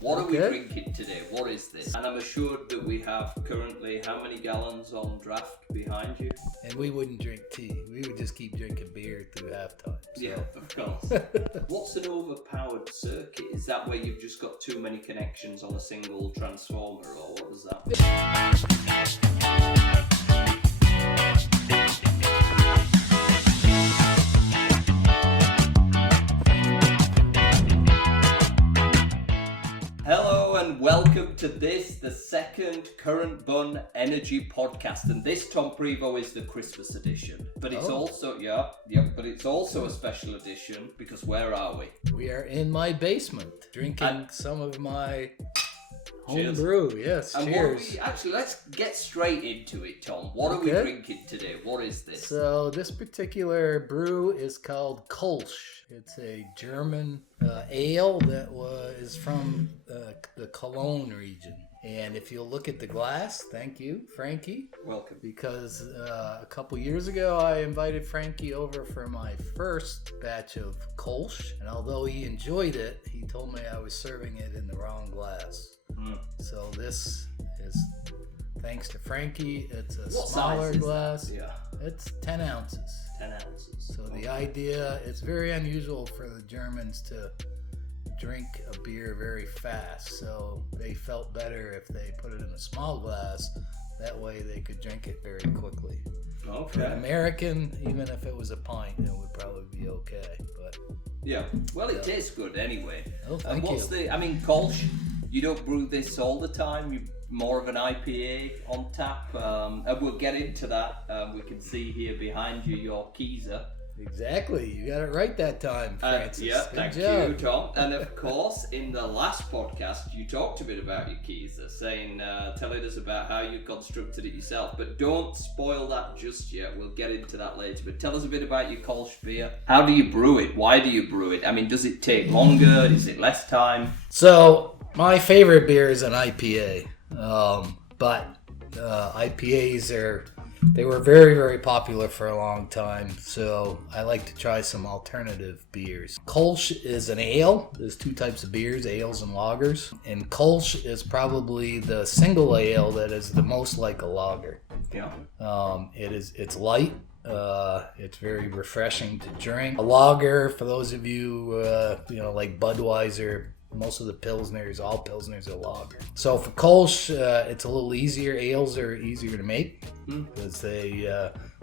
What are we drinking today? What is this? And I'm assured that we have currently how many gallons on draft behind you? And we wouldn't drink tea. We would just keep drinking beer through halftime. So. Yeah, of course. What's an overpowered circuit? Is that where you've just got too many connections on a single transformer, or what does that mean? Hello and welcome to the second Current Bun Energy podcast. And this, Tom Prevo, is the Christmas edition. But it's also a special edition because where are we? We are in my basement drinking some of my home Cheers. brew. Yes, And cheers. let's get straight into it, Tom. What are we drinking today? What is this? So this particular brew is called Kolsch. It's a German ale that is from the Cologne region. And if you'll look at the glass, thank you, Frankie. Welcome. Because a couple years ago, I invited Frankie over for my first batch of Kolsch. And although he enjoyed it, he told me I was serving it in the wrong glass. So this is, thanks to Frankie, it's a smaller glass. Yeah. It's 10 ounces. 10 ounces. So the idea, it's very unusual for the Germans to drink a beer very fast. So they felt better if they put it in a small glass. That way they could drink it very quickly. Okay. For an American, even if it was a pint, it would probably be okay. But yeah. Well, it tastes good anyway. Oh, thank you. Kolsch, you don't brew this all the time. You're more of an IPA on tap. And we'll get into that. We can see here behind you your Kieser. Exactly. You got it right that time, Francis. Yeah, Good thank job. you, Tom. And of course, in the last podcast, you talked a bit about your Kieser, telling us about how you constructed it yourself. But don't spoil that just yet. We'll get into that later. But tell us a bit about your Kolsch beer. How do you brew it? Why do you brew it? I mean, does it take longer? Is it less time? So, my favorite beer is an IPA. But IPAs they were very, very popular for a long time, so I like to try some alternative beers. Kolsch is an ale. There's two types of beers, ales and lagers. And Kolsch is probably the single ale that is the most like a lager. Yeah. It's light. It's very refreshing to drink. A lager, for those of you, like Budweiser, most of the Pilsners, all Pilsners are lager. So for Kolsch, it's a little easier. Ales are easier to make because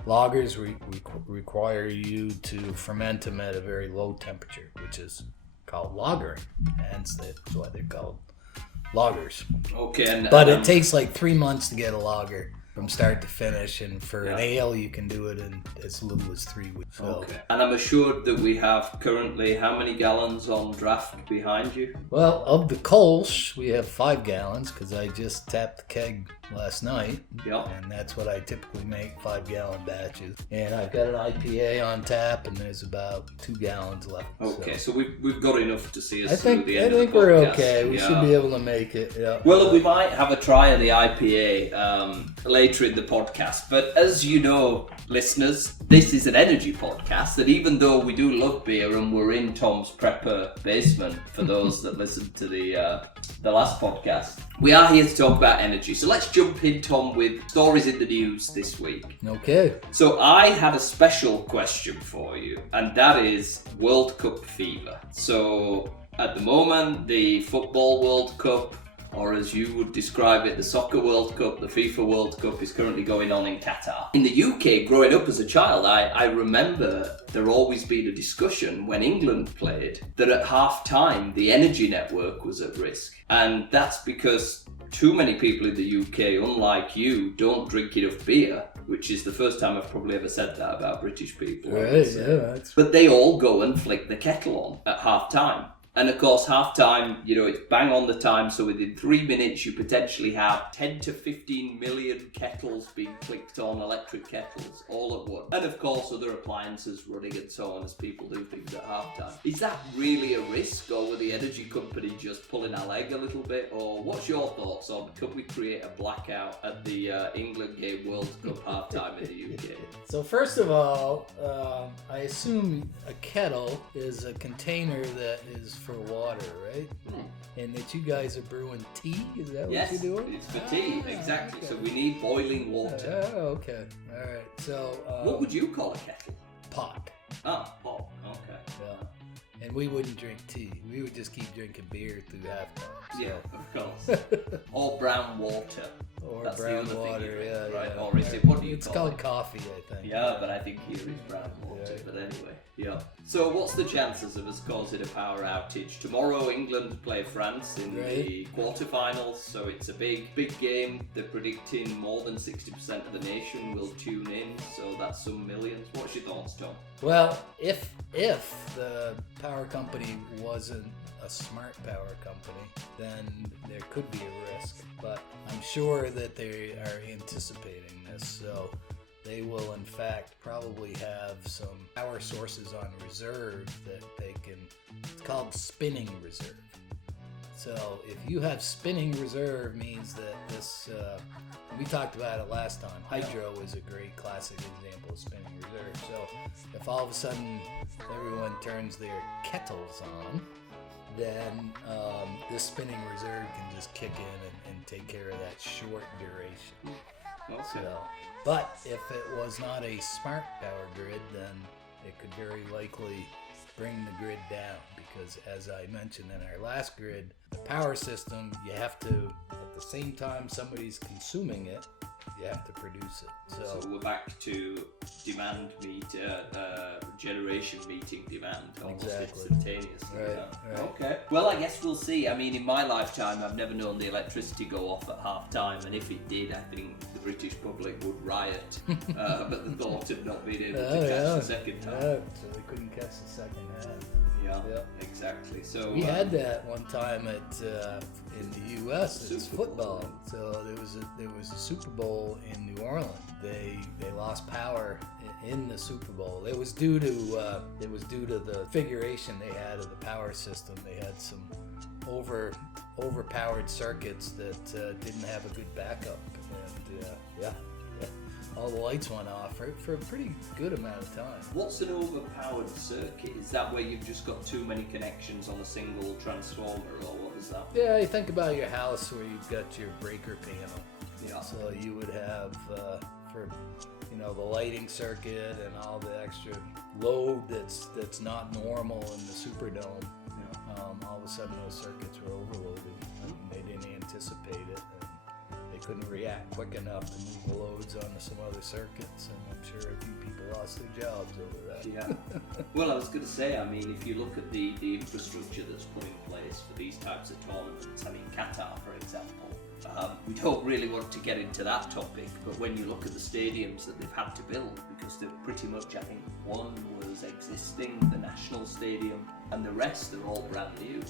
lagers require you to ferment them at a very low temperature, which is called lagering. Hence, that's why they're called lagers. Okay. But it takes like 3 months to get a lager from start to finish, and for an ale you can do it in as little as 3 weeks. So. Okay. And I'm assured that we have currently how many gallons on draft behind you? Well, of the Kolsch, we have 5 gallons because I just tapped the keg last night. Yeah. And that's what I typically make, 5-gallon batches. And I've got an IPA on tap, and there's about 2 gallons left. Okay, so we've got enough to see us I through the end of the podcast. think we're okay. We should be able to make it. Yeah. Well, we might have a try of the IPA later in the podcast. But as you know, listeners, this is an energy podcast. And even though we do love beer and we're in Tom's prepper basement, for those that listened to the last podcast, we are here to talk about energy. So let's jump in, Tom, with stories in the news this week. Okay. So I had a special question for you, and that is World Cup fever. So at the moment, the Football World Cup, or as you would describe it, the Soccer World Cup, the FIFA World Cup, is currently going on in Qatar. In the UK, growing up as a child, I remember there always being a discussion when England played that at half-time the energy network was at risk. And that's because too many people in the UK, unlike you, don't drink enough beer, which is the first time I've probably ever said that about British people. Right, yeah. But they all go and flick the kettle on at half-time. And of course, half-time, it's bang on the time, so within 3 minutes you potentially have 10 to 15 million kettles being clicked on, electric kettles, all at once. And of course, other appliances running and so on as people do things at half-time. Is that really a risk, or were the energy company just pulling our leg a little bit? Or what's your thoughts on, could we create a blackout at the England game World Cup half-time in the UK? So first of all, I assume a kettle is a container that is for water, right? And that you guys are brewing tea? Is that Yes, what you're doing? it's for tea, exactly. Okay. So we need boiling water. Oh, okay. All right. So What would you call a kettle? pot? Oh, pot. Okay. Yeah. And we wouldn't drink tea. We would just keep drinking beer through halftime. So. Yeah, of course. Or brown water. Or That's brown the other thing water, you drink, yeah, right? yeah. Or is it, what do you It's call called it? coffee, I think. Yeah, but I think here is brown water. Yeah. But anyway, yeah. So what's the chances of us causing a power outage? Tomorrow England play France in the quarterfinals, so it's a big game. They're predicting more than 60% of the nation will tune in, so that's some millions. What's your thoughts, Tom? Well, if the power company wasn't a smart power company, then there could be a risk. But I'm sure that they are anticipating this, so they will in fact probably have some power sources on reserve that they can, it's called spinning reserve. So if you have spinning reserve means that this, we talked about it last time, hydro is a great classic example of spinning reserve. So if all of a sudden everyone turns their kettles on, then this spinning reserve can just kick in and take care of that short duration. Okay. So, but if it was not a smart power grid, then it could very likely bring the grid down, because as I mentioned in our last grid, the power system, you have to, at the same time somebody's consuming it, you have to produce it. So we're back to demand generation meeting demand, almost Exactly. instantaneously. Right, Yeah. right. Okay. Well, I guess we'll see. I mean, in my lifetime, I've never known the electricity go off at half time, and if it did, I think the British public would riot. But the thought of not being able to catch the second time. Yeah, so they couldn't catch the second half. Yeah, exactly. So We had that one time at in the U.S. It's Super Bowl. football. So there was a Super Bowl in New Orleans. They lost power in the Super Bowl. It was due to the configuration they had of the power system. They had some overpowered circuits that didn't have a good backup, and all the lights went off for a pretty good amount of time. what's an overpowered circuit? Is that where you've just got too many connections on a single transformer, or what is that? Yeah, you think about your house where you've got your breaker panel. Yeah. So you would have for the lighting circuit and all the extra load that's not normal in the Superdome. All of a sudden those circuits were overloaded and they didn't anticipate it, and they couldn't react quick enough to move the loads onto some other circuits, and I'm sure a few people lost their jobs over that. Yeah. Well, I was going to say, I mean, if you look at the infrastructure that's put in place for these types of tournaments, I mean, Qatar, for example, we don't really want to get into that topic, but when you look at the stadiums that they've had to build, because they're pretty much, I think, one was existing, the National Stadium, and the rest are all brand new.